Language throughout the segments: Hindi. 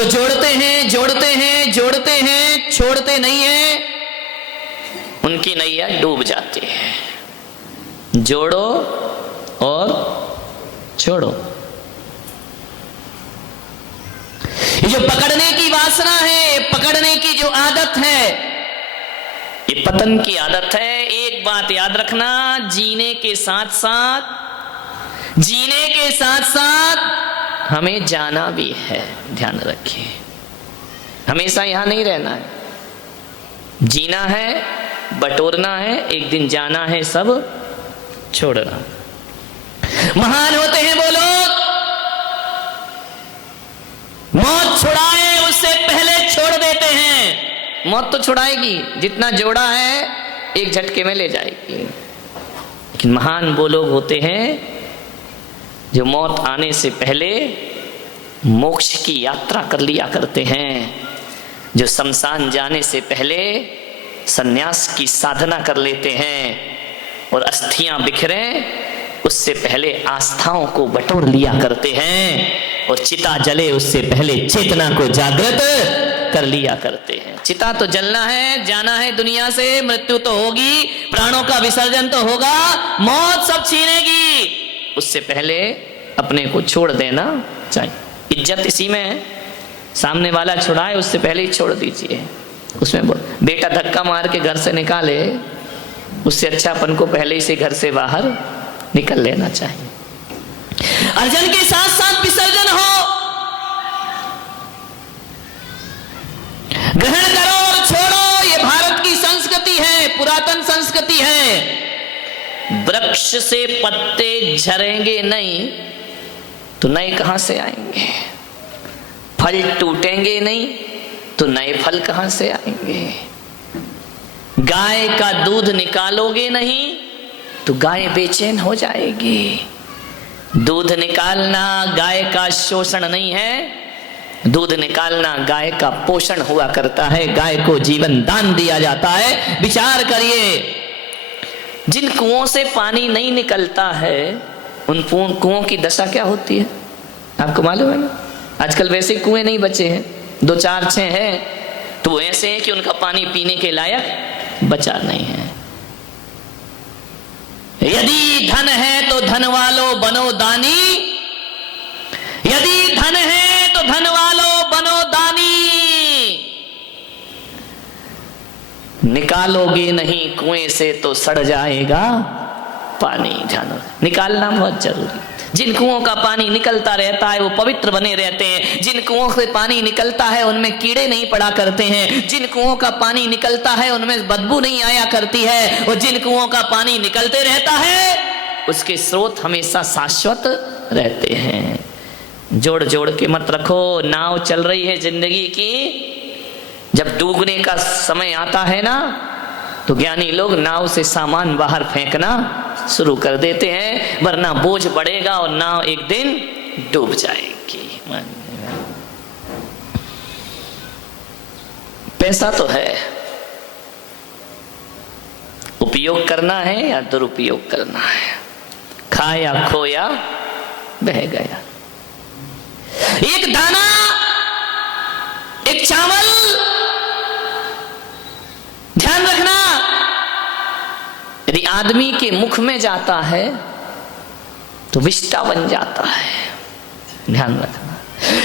जो जोड़ते हैं जोड़ते हैं छोड़ते नहीं हैं, उनकी नैया डूब जाती है। जोड़ो और छोड़ो। ये जो पकड़ने की वासना है, पकड़ने की जो आदत है, ये पतन की आदत है। एक बात याद रखना, जीने के साथ साथ हमें जाना भी है। ध्यान रखिए, हमेशा यहां नहीं रहना है। जीना है, बटोरना है, एक दिन जाना है, सब छोड़ना। महान होते हैं वो लोग, मौत छुड़ाए उससे पहले छोड़ देते हैं। मौत तो छुड़ाएगी, जितना जोड़ा है एक झटके में ले जाएगी। लेकिन महान वो लोग होते हैं जो मौत आने से पहले मोक्ष की यात्रा कर लिया करते हैं, जो शमशान जाने से पहले सन्यास की साधना कर लेते हैं, और अस्थियां बिखरे उससे पहले आस्थाओं को बटोर लिया करते हैं, और चिता जले उससे पहले चेतना को जागृत कर लिया करते हैं। चिता तो जलना है, जाना है दुनिया से, मृत्यु तो होगी, प्राणों का विसर्जन तो होगा, मौत सब छीनेगी, उससे पहले अपने को छोड़ देना चाहिए। इज्जत इसी में है, सामने वाला छुड़ाए उससे पहले ही छोड़ दीजिए। उसमें बेटा धक्का मार के घर से निकाले, उससे अच्छा अपन को पहले ही से घर से बाहर निकल लेना चाहिए। अर्जन के साथ साथ विसर्जन हो, ग्रहण करो और छोड़ो। ये भारत की संस्कृति है, पुरातन संस्कृति है। वृक्ष से पत्ते झरेंगे नहीं तो नए कहां से आएंगे, फल टूटेंगे नहीं तो नए फल कहां से आएंगे, गाय का दूध निकालोगे नहीं तो गाय बेचैन हो जाएगी। दूध निकालना गाय का शोषण नहीं है, दूध निकालना गाय का पोषण हुआ करता है, गाय को जीवन दान दिया जाता है। विचार करिए, जिन कुओं से पानी नहीं निकलता है उन कुओं की दशा क्या होती है आपको मालूम है ना? आजकल वैसे कुएं नहीं बचे हैं, 2 4 6 हैं, तो ऐसे हैं कि उनका पानी पीने के लायक बचा नहीं है। यदि धन है तो धन वालों बनो दानी, यदि धन है तो धन वालों बनो दानी, निकालोगे नहीं कुएं से तो सड़ जाएगा पानी। ध्यान निकालना बहुत जरूरी। जिन कुओं का पानी निकलता रहता है वो पवित्र बने रहते हैं, जिन कुओं से पानी निकलता है उनमें कीड़े नहीं पड़ा करते हैं, जिन कुओं का पानी निकलता है उनमें बदबू नहीं आया करती है, और जिन कुओं का पानी निकलते रहता है उसके स्रोत हमेशा शाश्वत रहते हैं। जोड़ जोड़ के मत रखो, नाव चल रही है जिंदगी की, जब डूबने का समय आता है ना तो ज्ञानी लोग नाव से सामान बाहर फेंकना शुरू कर देते हैं, वरना बोझ बढ़ेगा और नाव एक दिन डूब जाएगी। पैसा तो है, उपयोग करना है या दुरुपयोग करना है, खाया खोया बह गया। एक दाना, एक चावल, ध्यान रखना, यदि आदमी के मुख में जाता है तो विष्टा बन जाता है। ध्यान रखना,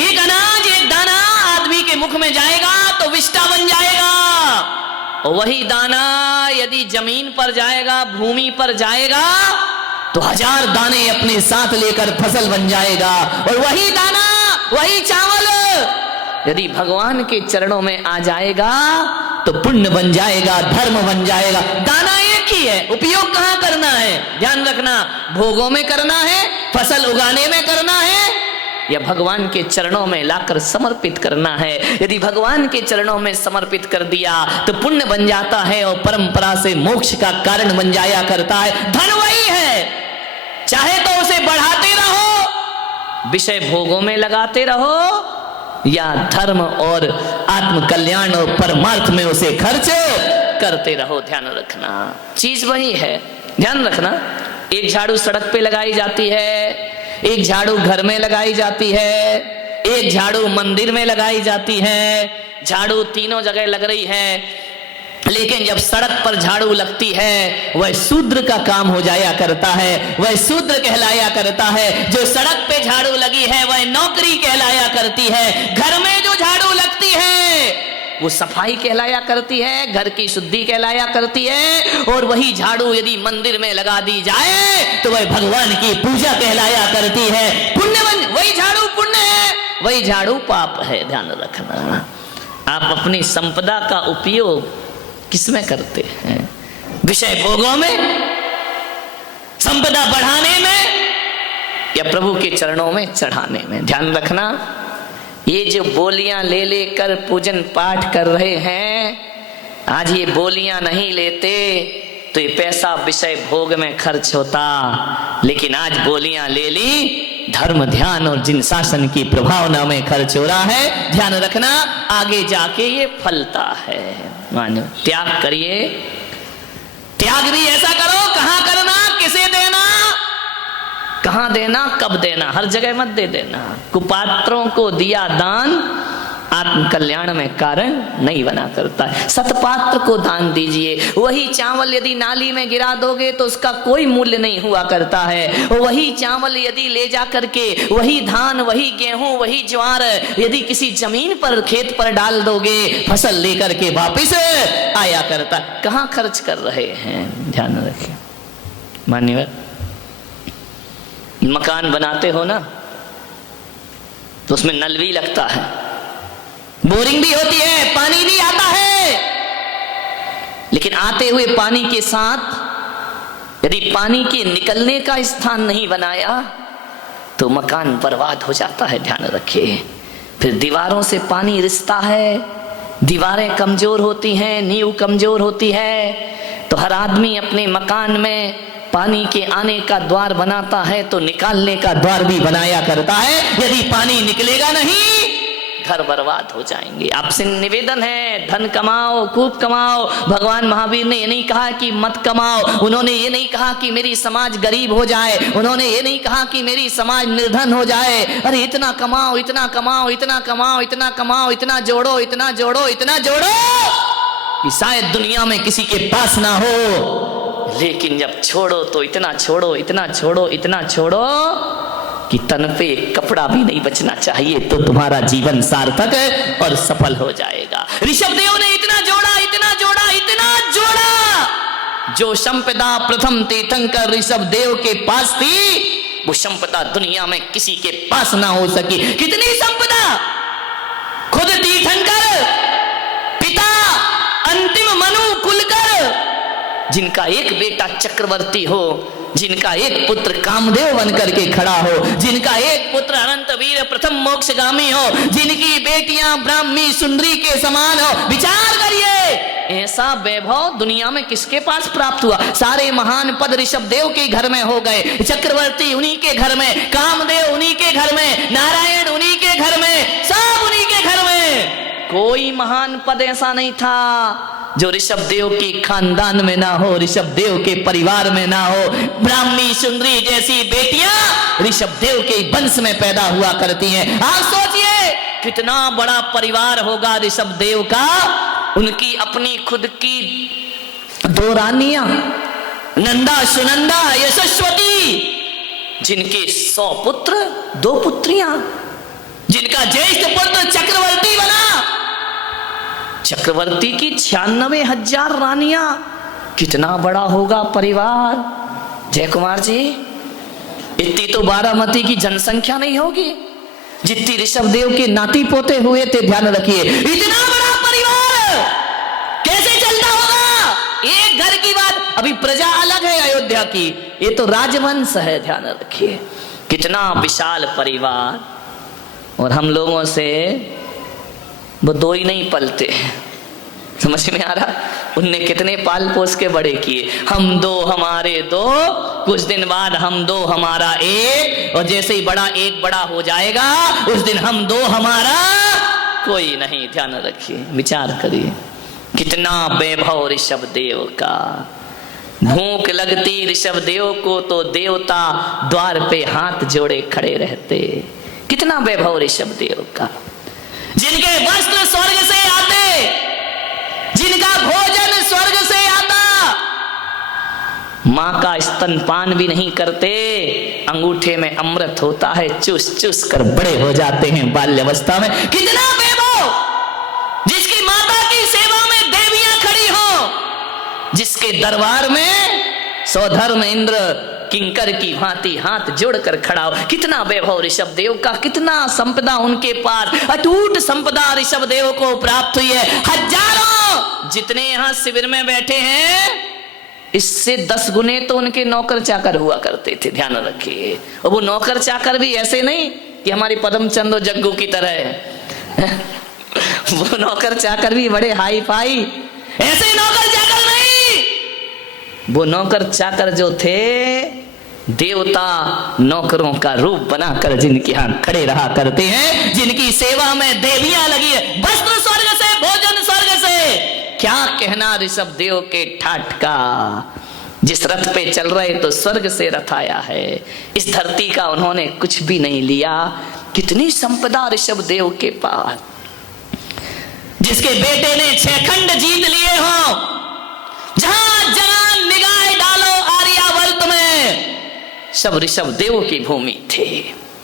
एक अनाज, एक दाना आदमी के मुख में जाएगा तो विष्टा बन जाएगा, और वही दाना यदि जमीन पर जाएगा, भूमि पर जाएगा तो 1000 दाने अपने साथ लेकर फसल बन जाएगा। और वही दाना, वही चावल यदि भगवान के चरणों में आ जाएगा तो पुण्य बन जाएगा, धर्म बन जाएगा। दाना एक ही है, उपयोग कहां करना है ध्यान रखना, भोगों में करना है, फसल उगाने में करना है, या भगवान के चरणों में लाकर समर्पित करना है। यदि भगवान के चरणों में समर्पित कर दिया तो पुण्य बन जाता है और परंपरा से मोक्ष का कारण बन जाया करता है। धन वही है, चाहे तो उसे बढ़ाते रहो, विषय भोगों में लगाते रहो, या धर्म और आत्म कल्याण और परमार्थ में उसे खर्च करते रहो। ध्यान रखना, चीज वही है। ध्यान रखना, एक झाड़ू सड़क पे लगाई जाती है, एक झाड़ू घर में लगाई जाती है, एक झाड़ू मंदिर में लगाई जाती है, झाड़ू तीनों जगह लग रही है, लेकिन जब सड़क पर झाड़ू लगती है वह शूद्र का काम हो जाया करता है, वह शूद्र कहलाया करता है। जो सड़क पे झाड़ू लगी है वह नौकरी कहलाया करती है। घर में जो झाड़ू लगती है वो सफाई कहलाया करती है, घर की शुद्धि कहलाया करती है। और वही झाड़ू यदि मंदिर में लगा दी जाए तो वह भगवान की पूजा कहलाया करती है। पुण्य, वही झाड़ू पुण्य है, वही झाड़ू पाप है। ध्यान रखना, आप अपनी संपदा का उपयोग किसमें करते हैं? विषय भोगों में, संपदा बढ़ाने में, या प्रभु के चरणों में चढ़ाने में? ध्यान रखना, ये जो बोलियां ले लेकर पूजन पाठ कर रहे हैं, आज ये बोलियां नहीं लेते तो ये पैसा विषय भोग में खर्च होता, लेकिन आज बोलियां ले ली, धर्म ध्यान और जिन शासन की प्रभावना में खर्च हो रहा है। ध्यान रखना, आगे जाके ये फलता है। मानो त्याग करिए, त्याग भी ऐसा करो, कहां करना, किसे देना, कहां देना, कब देना, हर जगह मत दे देना। कुपात्रों को दिया दान आत्म कल्याण में कारण नहीं बना करता है। सतपात्र को दान दीजिए। वही चावल यदि नाली में गिरा दोगे तो उसका कोई मूल्य नहीं हुआ करता है। वही चावल यदि ले जा करके, वही धान, वही गेहूं, वही ज्वार यदि किसी जमीन पर, खेत पर डाल दोगे, फसल लेकर के वापिस आया करता। कहां खर्च कर रहे हैं? ध्यान रखिए। मान्यवर, मकान बनाते हो ना तो उसमें नल भी लगता है, बोरिंग भी होती है, पानी भी आता है, लेकिन आते हुए पानी के साथ यदि पानी के निकलने का स्थान नहीं बनाया तो मकान बर्बाद हो जाता है। ध्यान रखिए। फिर दीवारों से पानी रिसता है, दीवारें कमजोर होती हैं, नींव कमजोर होती है, तो हर आदमी अपने मकान में पानी के आने का द्वार बनाता है तो निकालने का द्वार भी बनाया करता है। यदि पानी निकलेगा नहीं, घर बर्बाद हो जाएंगे। आपसे निवेदन है, धन कमाओ, खूब कमाओ। भगवान महावीर ने ये नहीं कहा कि मत कमाओ, उन्होंने ये नहीं कहा कि मेरी समाज गरीब हो जाए, उन्होंने ये नहीं कहा कि मेरी समाज निर्धन हो जाए। अरे इतना कमाओ, इतना कमाओ, इतना कमाओ, इतना कमाओ, इतना जोड़ो, इतना जोड़ो, इतना जोड़ो कि शायद दुनिया में किसी के पास ना हो, लेकिन जब छोड़ो तो इतना छोड़ो, इतना छोड़ो, इतना छोड़ो कि तन पे कपड़ा भी नहीं बचना चाहिए, तो तुम्हारा जीवन सार्थक और सफल हो जाएगा। ऋषभदेव ने इतना जोड़ा, इतना जोड़ा, इतना जोड़ा, जो संपदा प्रथम तीर्थंकर ऋषभदेव के पास थी वो संपदा दुनिया में किसी के पास ना हो सकी। कितनी संपदा! खुद तीर्थंकर, पिता अंतिम मनु कुलकर, जिनका एक बेटा चक्रवर्ती हो, जिनका एक पुत्र कामदेव बनकर के खड़ा हो, जिनका एक पुत्र अनंत वीर प्रथम मोक्षगामी हो, जिनकी बेटियां ब्राह्मी सुंदरी के समान हो। विचार करिए, ऐसा वैभव दुनिया में किसके पास प्राप्त हुआ? सारे महान पद ऋषभदेव के घर में हो गए, चक्रवर्ती उन्हीं के घर में, कामदेव उन्हीं के घर में, नारायण उन्हीं के घर में, सब उन्हीं के घर में। कोई महान पद ऐसा नहीं था जो ऋषभदेव की खानदान में ना हो, ऋषभदेव के परिवार में ना हो। ब्राह्मी सुंदरी जैसी बेटियां ऋषभदेव के वंश में पैदा हुआ करती हैं। आप सोचिए कितना बड़ा परिवार होगा ऋषभदेव का। उनकी अपनी खुद की दो रानियां, नंदा सुनंदा यशस्वती, जिनके 100 पुत्र 2 पुत्रियां, जिनका ज्येष्ठ पुत्र चक्रवर्ती बना। चक्रवर्ती की 96,000 रानियां, कितना बड़ा होगा परिवार। जय कुमार जी, इतनी तो बारामती की जनसंख्या नहीं होगी जितनी ऋषभदेव के नाती पोते हुए थे। ध्यान रखिए, इतना बड़ा परिवार कैसे चलता होगा? एक घर की बात, अभी प्रजा अलग है अयोध्या की, ये तो राजवंश है। ध्यान रखिए, कितना विशाल परिवार। और हम लोगों से वो 2 ही नहीं पलते, समझ में आ रहा? उनने कितने पाल पोस के बड़े किए। हम 2 हमारे 2, कुछ दिन बाद हम 2 हमारा 1, और जैसे ही बड़ा 1 बड़ा हो जाएगा उस दिन हम 2 हमारा कोई नहीं। ध्यान रखिए, विचार करिए, कितना वैभव ऋषभदेव का। भूख लगती ऋषभदेव को तो देवता द्वार पे हाथ जोड़े खड़े रहते। कितना वैभव ऋषभ देव का। जिनके वस्त्र स्वर्ग से आते, जिनका भोजन स्वर्ग से आता, मां का स्तनपान भी नहीं करते, अंगूठे में अमृत होता है, चूस चूस कर बड़े हो जाते हैं बाल्यावस्था में। कितना वैभव, जिसकी माता की सेवा में देवियां खड़ी हो, जिसके दरबार में सौधर्म इंद्र किंकर की भांति हाथ जोड़कर खड़ा हो। कितना वैभव ऋषभ देव का, कितना संपदा उनके पास, अटूट संपदा ऋषभ देव को प्राप्त हुई है। हजारों जितने यहां शिविर में बैठे हैं, इससे 10 गुने तो उनके नौकर चाकर हुआ करते थे, ध्यान रखिए। और वो नौकर चाकर भी ऐसे नहीं कि हमारी पदमचंद और जग्गू की तरह है। वो नौकर चाकर भी बड़े हाई फाई, ऐसे नौकर चाकर नहीं। वो नौकर चाकर जो थे, देवता नौकरों का रूप बनाकर जिनके यहां खड़े रहा करते हैं, जिनकी सेवा में देवियां लगी है, वस्त्र स्वर्ग से, भोजन स्वर्ग से। क्या कहना ऋषभ देव के ठाठ का। जिस रथ पे चल रहे तो स्वर्ग से रथ आया है, इस धरती का उन्होंने कुछ भी नहीं लिया। कितनी संपदा ऋषभ देव के पास। जिसके बेटे ने 6 खंड जीत लिए हो, जहां जहां निगाह डालो आर्यावर्त में, सब ऋषभ देव की भूमि थे।